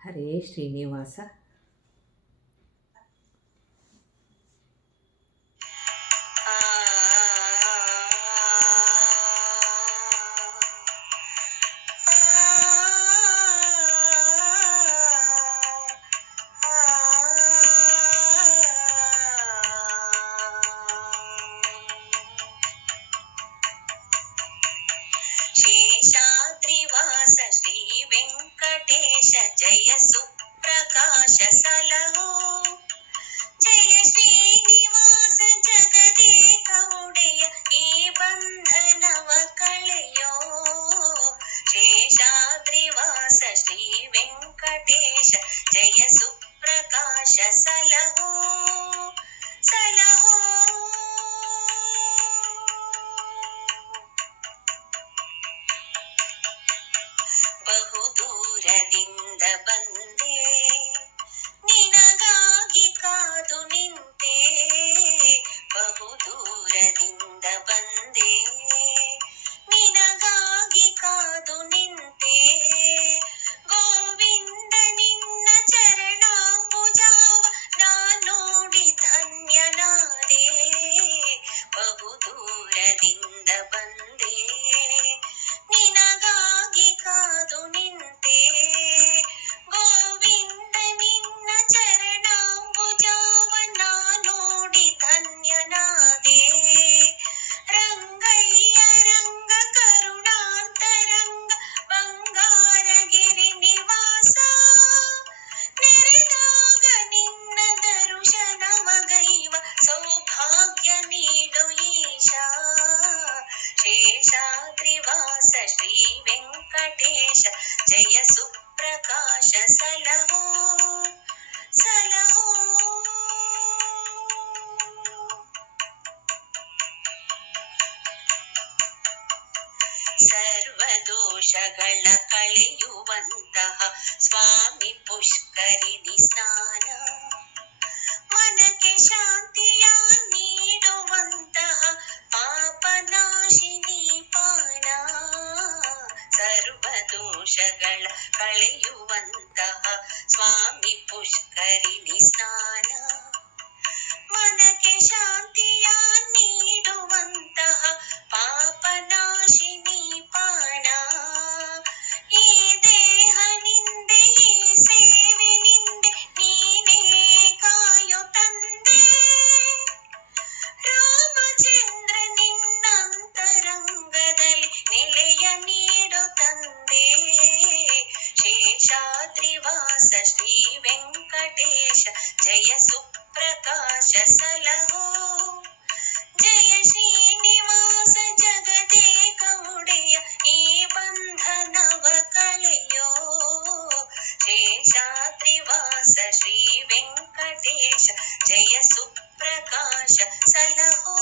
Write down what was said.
హరే శ్రీనివాస జయ సుప్రకాశ సలహో. జయ శ్రీనివాస జగదేక ఉడయ ఏ బంధనవ కళయో శేషాద్రివాస శ్రీ వెంకటేశ జయ సుప్రకాశ సలహో. ಬಹುದೂರದಿಂದ ಬಂದೆ. ನಿನಗಾಗಿ ಕಾದು ನಿಂತೆ. ಬಹುದೂರದಿಂದ ಬಂದೆ. ನಿನಗಾಗಿ ಕಾದು ನಿಂತೆ. ಗೋವಿಂದ ನಿನ್ನ ಚರಣಾಂಬುಜಾವ ನಾ ನೋಡಿ ಧನ್ಯನಾದೆ. ಬಹುದೂರದಿಂದ ಬಂದೆ. ನಿನಗಾಗಿ ಕಾದು ನಿಂತೆ. ಶೇಷಾದ್ರಿವಾಸ ಶ್ರೀ ವೆಂಕಟೇಶ ಜಯ ಸುಪ್ರಕಾಶ ಸಲಹೋ ಸಲಹೋ ಸರ್ವದೋಷಗಳ ಕಳೆಯುವಂತಹ ಸ್ವಾಮಿ ಪುಷ್ಕರಿಣಿ ಸ್ನಾನ ಮನಕ್ಕೆ ಶಾಂತಿಯ ನೀಡುವಂತಹ ಸರ್ವದೋಷಗಳ ಕಳೆಯುವಂತಹ ಸ್ವಾಮಿ ಪುಷ್ಕರಿಣಿ ಸ್ನಾನ ಮನಕ್ಕೆ ಶಾಂತಿಯ जय सुप्रकाश सलहो जय श्रीनिवास जगदेक उडय ई बन्धनव कलयो शेषाद्रिवास श्री वेङ्कटेश जय सुप्रकाश सलहो